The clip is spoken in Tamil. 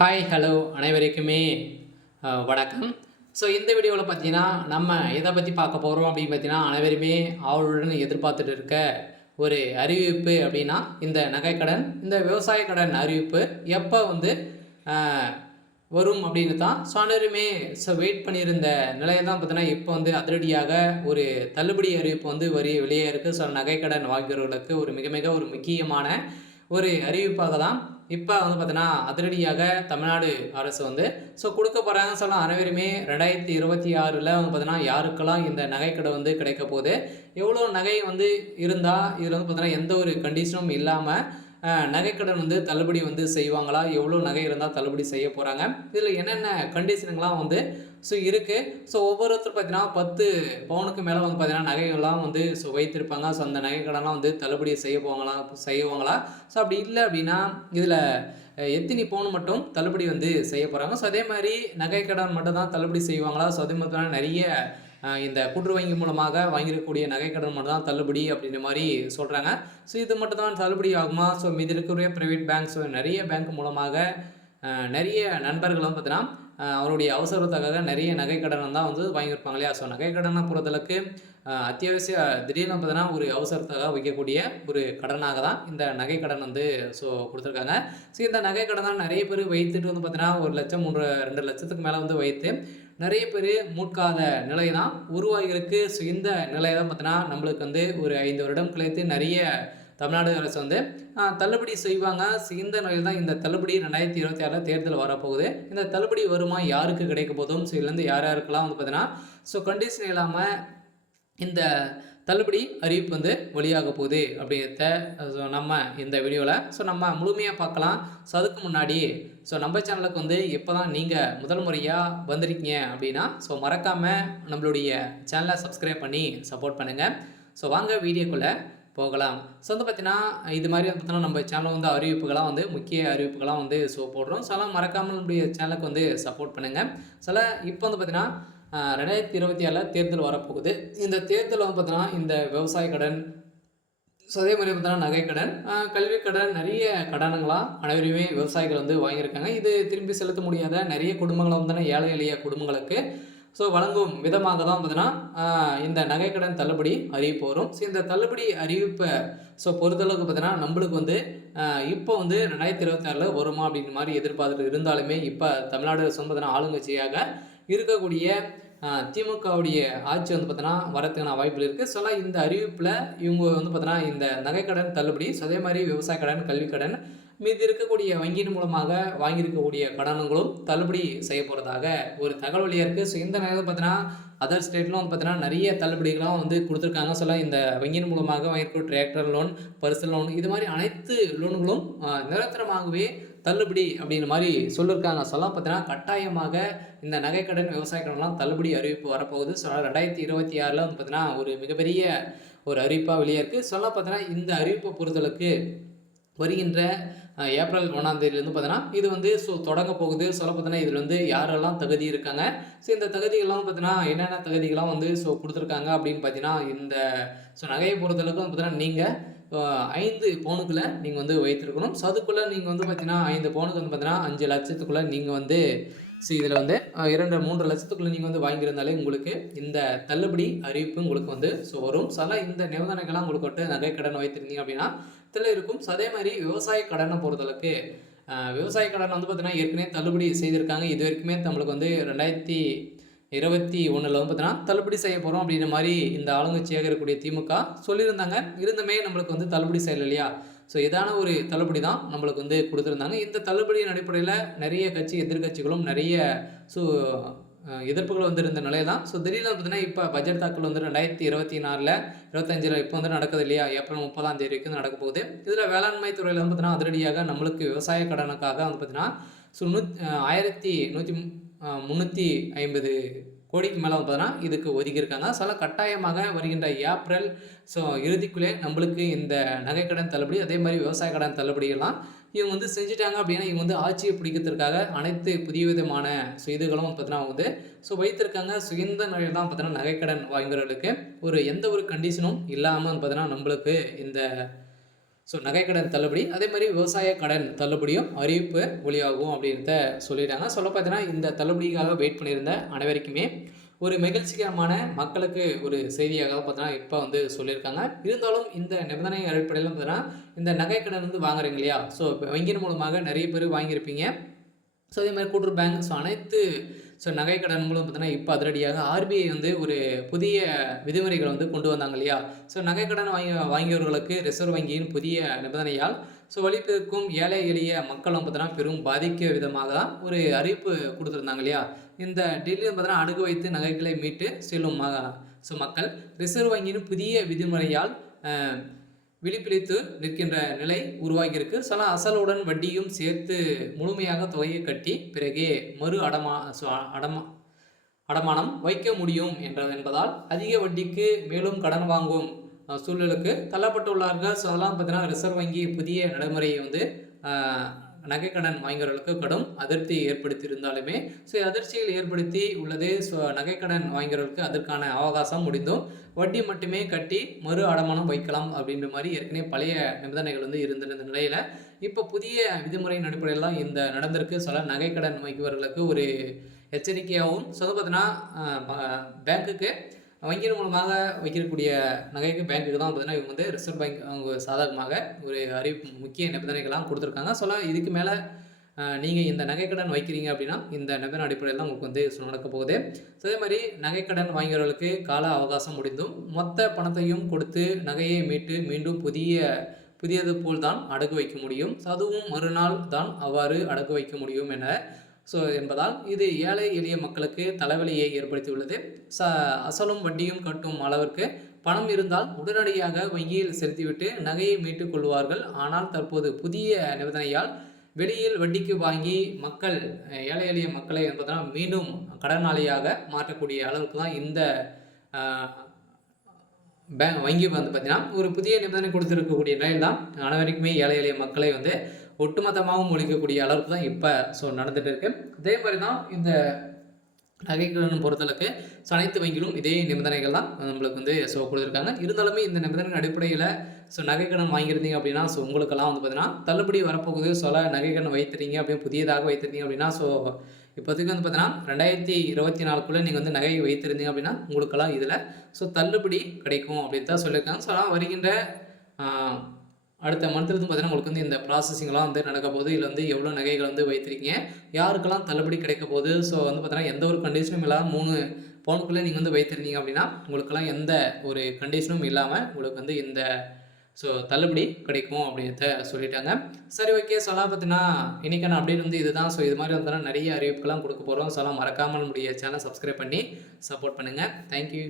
ஹாய் ஹலோ அனைவருக்குமே வணக்கம். ஸோ இந்த வீடியோவில் பார்த்தீங்கன்னா நம்ம எதை பற்றி பார்க்க போகிறோம் அப்படின்னு பார்த்தீங்கன்னா அனைவருமே ஆவலுடன் எதிர்பார்த்துட்டு இருக்க ஒரு அறிவிப்பு அப்படின்னா இந்த நகைக்கடன், இந்த விவசாய கடன் அறிவிப்பு எப்போ வந்து அஹ், வரும் அப்படின்னு தான் ஸோ அனைவருமே வெயிட் பண்ணியிருந்த நிலையை தான் பார்த்தீங்கன்னா இப்போ வந்து அதிரடியாக ஒரு தள்ளுபடி அறிவிப்பு வந்து வெளியே இருக்குது. ஸோ நகைக்கடன் வாங்கியவர்களுக்கு ஒரு மிக மிக ஒரு முக்கியமான ஒரு அறிவிப்பாக தான் இப்போ வந்து பார்த்தீங்கன்னா அதிரடியாக தமிழ்நாடு அரசு வந்து கொடுக்க போகிறாங்கன்னு சொல்ல அனைவருமே 2026 வந்து பார்த்தீங்கன்னா யாருக்கெல்லாம் இந்த நகைக்கடை வந்து கிடைக்க போகுது, எவ்வளோ நகை வந்து இருந்தால் இதில் வந்து பார்த்தீங்கன்னா எந்த ஒரு கண்டிஷனும் இல்லாமல் நகைக்கடன் வந்து தள்ளுபடி வந்து செய்வாங்களா, எவ்வளோ நகை இருந்தால் தள்ளுபடி செய்ய போகிறாங்க, இதில் என்னென்ன கண்டிஷனுங்களாம் வந்து இருக்குது. ஒவ்வொருத்தர் பார்த்தீங்கன்னா 10 பவுனுக்கு மேலே வந்து பார்த்தீங்கன்னா நகைகள்லாம் வந்து வைத்திருப்பாங்க. அந்த நகைக்கடன்லாம் வந்து தள்ளுபடி செய்வாங்களா. அப்படி இல்லை அப்படின்னா இதில் எத்தனை பவுன் மட்டும் தள்ளுபடி வந்து செய்ய போகிறாங்க. அதே மாதிரி நகைக்கடன் மட்டும் தான் தள்ளுபடி செய்வாங்களா. அதே மாதிரி நிறைய இந்த கூட்டுறவு வங்கி மூலமாக வாங்கியிருக்கக்கூடிய நகைக்கடன் மட்டும் தான் தள்ளுபடி அப்படின்ற மாதிரி சொல்கிறாங்க. இது மட்டும் தான் தள்ளுபடி ஆகுமா. மீதி இருக்கக்கூடிய ப்ரைவேட் பேங்க்ஸ் நிறைய பேங்க் மூலமாக நிறைய நண்பர்கள் வந்து பார்த்தீங்கன்னா அவருடைய அவசரத்துக்காக நிறைய நகைக்கடன் தான் வந்து வாங்கியிருப்பாங்க இல்லையா. நகைக்கடனை பொறுத்தளவுக்கு அத்தியாவசிய திடீர்னு பார்த்தீங்கன்னா ஒரு அவசரத்துக்காக வைக்கக்கூடிய ஒரு கடனாக தான் இந்த நகைக்கடன் வந்து கொடுத்துருக்காங்க. இந்த நகைக்கடன் தான் நிறைய பேர் வைத்துட்டு வந்து பார்த்தீங்கன்னா 1 லட்சம் 2 லட்சத்துக்கு மேலே வந்து வைத்து நிறைய பேர் மூட்காத நிலை தான் உருவாகியிருக்கு. இந்த நிலையை தான் பார்த்தீங்கன்னா நம்மளுக்கு வந்து ஒரு 5 வருடம் கழித்து நிறைய தமிழ்நாடு அரசு வந்து தள்ளுபடி செய்வாங்க. இந்த நிலையில் தான் இந்த தள்ளுபடி 2026 தேர்தல் வரப்போகுது. இந்த தள்ளுபடி வருமா, யாருக்கு கிடைக்க போதும், இதுலேருந்து யார் யாருக்கெல்லாம் வந்து பார்த்தீங்கன்னா கண்டிஷன் இல்லாமல் இந்த தள்ளுபடி அறிவிப்பு வந்து வெளியாக போகுது அப்படிங்கிறத நம்ம இந்த வீடியோவில் நம்ம முழுமையாக பார்க்கலாம். அதுக்கு முன்னாடி நம்ம சேனலுக்கு வந்து எப்போ தான் நீங்கள் முதல் முறையாக வந்திருக்கீங்க அப்படின்னா மறக்காமல் நம்மளுடைய சேனலை சப்ஸ்கிரைப் பண்ணி சப்போர்ட் பண்ணுங்கள். வாங்க வீடியோக்குள்ளே போகலாம். வந்து பார்த்தீங்கன்னா இது மாதிரி வந்து பார்த்தீங்கன்னா நம்ம சேனலில் வந்து அறிவிப்புகளாக வந்து முக்கிய அறிவிப்புகளாக வந்து போடுறோம். அதெல்லாம் மறக்காமல் நம்மளுடைய சேனலுக்கு வந்து சப்போர்ட் பண்ணுங்கள். இப்போ வந்து பார்த்தீங்கன்னா 2027 தேர்தல் வரப்போகுது. இந்த தேர்தல் வந்து பார்த்தீங்கன்னா இந்த விவசாய கடன், அதே மாதிரி பார்த்தீங்கன்னா நகைக்கடன், கல்வி கடன், நிறைய கடனுங்களாம் அனைவருமே விவசாயிகள் வந்து வாங்கியிருக்காங்க. இது திரும்பி செலுத்த முடியாத நிறைய குடும்பங்களை வந்து ஏழை எளிய குடும்பங்களுக்கு வழங்கும் விதமாக தான் பார்த்தீங்கன்னா இந்த நகைக்கடன் தள்ளுபடி அறிவிப்பு வரும். இந்த தள்ளுபடி அறிவிப்பை பொறுத்தளவுக்கு பார்த்தீங்கன்னா நம்மளுக்கு வந்து இப்போ வந்து 2026 வருமா அப்படின்ற மாதிரி எதிர்பார்த்துட்டு இருந்தாலுமே இப்போ தமிழ்நாடு பார்த்தீங்கன்னா ஆளுங்கட்சியாக இருக்கக்கூடிய திமுகவுடைய ஆட்சி வந்து பார்த்தீங்கன்னா வரத்துக்கான வாய்ப்புகள் இருக்குது. இந்த அறிவிப்பில் இவங்க வந்து பார்த்தீங்கன்னா இந்த நகைக்கடன் தள்ளுபடி, அதே மாதிரி விவசாய கடன், கல்வி கடன், மீதி இருக்கக்கூடிய வங்கியின் மூலமாக வாங்கியிருக்கக்கூடிய கடன்களும் தள்ளுபடி செய்ய போகிறதாக ஒரு தகவல் வழியாக இருக்குது. இந்த நேரத்தில் பார்த்தீங்கன்னா அதர் ஸ்டேட்லாம் வந்து பார்த்தீங்கன்னா நிறைய தள்ளுபடிகளாம் வந்து கொடுத்துருக்காங்க. இந்த வங்கியின் மூலமாக வாங்கியிருக்க டிராக்டர் லோன், பர்சனல் லோன், இது மாதிரி அனைத்து லோன்களும் நிரந்தரமாகவே தள்ளுபடி அப்படின்ற மாதிரி சொல்லியிருக்காங்க. பார்த்தீங்கன்னா கட்டாயமாக இந்த நகைக்கடன், விவசாய கடன்லாம் தள்ளுபடி அறிவிப்பு வரப்போகுது. 2026 வந்து பார்த்தீங்கன்னா ஒரு மிகப்பெரிய ஒரு அறிவிப்பாக வெளியே இருக்குது. பார்த்தீங்கன்னா இந்த அறிவிப்பை பொறுத்தளவுக்கு வருகின்ற ஏப்ரல் 1ஆம் தேதியிலேருந்து பார்த்தீங்கன்னா இது வந்து தொடங்க போகுது. பார்த்தீங்கன்னா இதில் வந்து யாரெல்லாம் தகுதி இருக்காங்க, இந்த தகுதிகள்லாம் பார்த்தீங்கன்னா என்னென்ன தகுதிகள்லாம் வந்து கொடுத்துருக்காங்க அப்படின்னு பார்த்தீங்கன்னா இந்த நகையை பொறுத்தளவுக்கு வந்து பார்த்தீங்கன்னா நீங்கள் 5 பவுனுக்குள்ளே நீங்கள் வந்து வைத்திருக்கணும். அதுக்குள்ளே நீங்கள் வந்து பார்த்தீங்கன்னா 5 பவுனுக்கு வந்து பார்த்தீங்கன்னா 5 லட்சத்துக்குள்ளே நீங்கள் வந்து இதில் வந்து 2-3 லட்சத்துக்குள்ளே நீங்கள் வந்து வாங்கியிருந்தாலே உங்களுக்கு இந்த தள்ளுபடி அறிவிப்பு உங்களுக்கு வந்து வரும். இந்த நிபந்தனைகள்லாம் உங்களுக்கு விட்டு நகை கடன் வைத்திருந்தீங்க அப்படின்னா இதில் இருக்கும். அதே மாதிரி விவசாய கடனை பொறுத்தளவுக்கு விவசாய கடன் வந்து பார்த்தீங்கன்னா ஏற்கனவே தள்ளுபடி செய்திருக்காங்க. இது வரைக்குமே நம்மளுக்கு வந்து 2021 வந்து பார்த்தீங்கன்னா தள்ளுபடி செய்ய போகிறோம் அப்படின்ற மாதிரி இந்த ஆளுங்கட்சியாக இருக்கக்கூடிய திமுக சொல்லியிருந்தாங்க. இருந்துமே நம்மளுக்கு வந்து தள்ளுபடி செய்யலை இல்லையா. இதான ஒரு தள்ளுபடி தான் நம்மளுக்கு வந்து கொடுத்துருந்தாங்க. இந்த தள்ளுபடியின் அடிப்படையில் நிறைய எதிர்கட்சிகளும் நிறைய எதிர்ப்புகள் வந்து இருந்த நிலை தான். திடீர்னு பார்த்தீங்கன்னா இப்போ பட்ஜெட் தாக்கல் வந்து 2024 25 இப்போ வந்து நடக்குது இல்லையா. ஏப்ரல் 30ஆம் தேதி வரைக்கும் நடக்க போகுது. இதில் வேளாண்மை துறையில் வந்து பார்த்தீங்கன்னா அதிரடியாக நம்மளுக்கு விவசாய கடனுக்காக வந்து பார்த்தீங்கன்னா 1350 கோடிக்கு மேலே வந்து பார்த்தீங்கன்னா இதுக்கு ஒதுக்கியிருக்காங்க. கட்டாயமாக வருகின்ற ஏப்ரல் இறுதிக்குள்ளே நம்மளுக்கு இந்த நகைக்கடன் தள்ளுபடி, அதே மாதிரி விவசாய கடன் தள்ளுபடியெல்லாம் இவங்க வந்து செஞ்சுட்டாங்க அப்படின்னா இவங்க வந்து ஆட்சியை பிடிக்கிறதுக்காக அனைத்து புதிய விதமான இதுகளும் வந்து பார்த்தீங்கன்னா அவங்க வந்து வைத்திருக்காங்க. இந்த நிலையில் தான் பார்த்தீங்கன்னா நகைக்கடன் வாங்குறவர்களுக்கு எந்த ஒரு கண்டிஷனும் இல்லாமல் வந்து பார்த்தீங்கன்னா நம்மளுக்கு இந்த ஸோ நகைக்கடன் தள்ளுபடி, அதே மாதிரி விவசாய கடன் தள்ளுபடியும் அறிவிப்பு வெளியாகும் அப்படின்றத சொல்லிட்டாங்க. சொல்ல பார்த்தீங்கன்னா இந்த தள்ளுபடிக்காக வெயிட் பண்ணியிருந்த அனைவருக்குமே ஒரு மகிழ்ச்சிகரமான மக்களுக்கு ஒரு செய்தியாக பார்த்தீங்கன்னா இப்போ வந்து சொல்லியிருக்காங்க. இருந்தாலும் இந்த நிபந்தனை அடிப்படையில் பார்த்தீங்கன்னா இந்த நகைக்கடன் வந்து வாங்குறீங்க இல்லையா? ஸோ வங்கியின் மூலமாக நிறைய பேர் வாங்கியிருப்பீங்க. ஸோ அதே மாதிரி கூட்டுறவு பேங்க், ஸோ அனைத்து நகை கடன்களும் பார்த்தீங்கன்னா இப்போ அதிரடியாக ஆர்பிஐ வந்து ஒரு புதிய விதிமுறைகளை வந்து கொண்டு வந்தாங்க இல்லையா? ஸோ நகை கடன் வாங்கியவர்களுக்கு ரிசர்வ் வங்கியின் புதிய நிபந்தனையால் வலிப்பிற்கும் ஏழை எளிய மக்களும் பார்த்தீங்கன்னா பெரும் பாதிக்க விதமாக தான் ஒரு அறிவிப்பு கொடுத்துருந்தாங்க இல்லையா? இந்த டெல்லியில் பார்த்தீங்கன்னா அடகு வைத்து நகைகளை மீட்டு செல்லும் மக்கள் ரிசர்வ் வங்கியின் புதிய விதிமுறையால் விழிப்பிழித்து நிற்கின்ற நிலை உருவாகியிருக்கு. சில அசலுடன் வட்டியும் சேர்த்து முழுமையாக தொகையை கட்டி பிறகே மறு அடமானம் வைக்க முடியும் என்பதால் அதிக வட்டிக்கு மேலும் கடன் வாங்கும் சூழலுக்கு தள்ளப்பட்டுள்ளார்கள். ஸோ அதெல்லாம் பார்த்தீங்கன்னா ரிசர்வ் வங்கி புதிய நடைமுறையை வந்து நகைக்கடன் வாங்கியவர்களுக்கு கடும் அதிருப்தி ஏற்படுத்தியிருந்தாலுமே அதிர்ச்சியில் ஏற்படுத்தி உள்ளது. நகைக்கடன் வாங்கியவர்களுக்கு அதற்கான அவகாசம் முடிந்தும் வட்டி மட்டுமே கட்டி மறு அடமானம் வைக்கலாம் அப்படின்ற மாதிரி ஏற்கனவே பழைய நிபந்தனைகள் வந்து இருந்திருந்த நிலையில் இப்போ புதிய விதிமுறையின் அடிப்படையில் இந்த நடந்திருக்கு. சில நகைக்கடன் வாங்கியவர்களுக்கு ஒரு எச்சரிக்கையாகவும் பார்த்தீங்கன்னா பேங்க்குக்கு வங்கியின் மூலமாக வைக்கக்கூடிய நகைக்கு பேங்க்குக்கு தான் பார்த்தீங்கன்னா இவங்க வந்து ரிசர்வ் பேங்க் அவங்க சாதகமாக ஒரு அறிவிப்பு முக்கிய நிபந்தனைகள்லாம் கொடுத்துருக்காங்க. இதுக்கு மேலே நீங்கள் இந்த நகைக்கடன் வைக்கிறீங்க அப்படின்னா இந்த நிபந்தனை அடிப்படையில் தான் உங்களுக்கு வந்து நடக்க போகுது. அதே மாதிரி நகைக்கடன் வாங்கியவர்களுக்கு கால அவகாசம் முடிந்தும் மொத்த பணத்தையும் கொடுத்து நகையை மீட்டு மீண்டும் புதியது போல் தான் அடகு வைக்க முடியும். அதுவும் மறுநாள் தான் அவ்வாறு அடகு வைக்க முடியும் என்பதால் இது ஏழை எளிய மக்களுக்கு தலைவலியை ஏற்படுத்தியுள்ளது. அசலும் வட்டியும் கட்டும் அளவிற்கு பணம் இருந்தால் உடனடியாக வங்கியில் செலுத்திவிட்டு நகையை மீட்டுக் கொள்வார்கள். ஆனால் தற்போது புதிய நிபந்தனையால் வெளியில் வட்டிக்கு வாங்கி மக்கள் ஏழை எளிய மக்களை என்பதனால் மீண்டும் கடனாளியாக மாற்றக்கூடிய அளவுக்கு தான் இந்த வங்கி வந்து பார்த்தீங்கன்னா ஒரு புதிய நிபந்தனை கொடுத்துருக்கக்கூடிய நிலையில் தான் அனைவருக்குமே ஏழை எளிய மக்களை வந்து ஒட்டுமொத்தமாகவும் ஒழிக்கக்கூடிய அளவுக்கு தான் இப்போ நடந்துகிட்டு இருக்கு. அதே மாதிரி தான் இந்த நகைக்கடன் பொறுத்தளவுக்கு அனைத்து வங்கிகளும் இதே நிபந்தனைகள் தான் நம்மளுக்கு வந்து கொடுத்துருக்காங்க. இருந்தாலுமே இந்த நிபந்தனை அடிப்படையில் நகைக்கடன் வாங்கியிருந்தீங்க அப்படின்னா உங்களுக்கெல்லாம் வந்து பார்த்தீங்கன்னா தள்ளுபடி வரப்போகுது. நகைக்கடன் வைத்திருந்தீங்க அப்படின்னு புதியதாக வைத்திருந்தீங்க அப்படின்னா இப்போதைக்கு வந்து பார்த்தீங்கன்னா 2024 நீங்கள் வந்து நகையை வைத்திருந்தீங்க அப்படின்னா உங்களுக்கெல்லாம் இதில் தள்ளுபடி கிடைக்கும் அப்படின்னு தான் சொல்லியிருக்காங்க. வருகின்ற அடுத்த மந்த்லேருந்து பார்த்தீங்கன்னா உங்களுக்கு வந்து இந்த ப்ராசஸிங்லாம் வந்து நடக்க போகுது. இதில் வந்து எவ்வளோ நகைகள் வந்து வைத்திருக்கீங்க, யாருக்கெல்லாம் தள்ளுபடி கிடைக்க போகுது. வந்து பார்த்தீங்கன்னா எந்த ஒரு கண்டிஷனும் இல்லாமல் 3 பவுனுக்குள்ளே நீங்கள் வந்து வைத்திருந்தீங்க அப்படின்னா உங்களுக்கெல்லாம் எந்த ஒரு கண்டிஷனும் இல்லாமல் உங்களுக்கு வந்து இந்த தள்ளுபடி கிடைக்கும் அப்படின்றத சொல்லிட்டாங்க. சரி, ஓகே. பார்த்தீங்கன்னா இன்றைக்கான அப்டேட் வந்து இதுதான். இது மாதிரி வந்து நிறைய அறிவிப்புகள்லாம் கொடுக்க போகிறோம். மறக்காமல் நம்முடைய சேனலை சப்ஸ்கிரைப் பண்ணி சப்போர்ட் பண்ணுங்கள். தேங்க்யூ.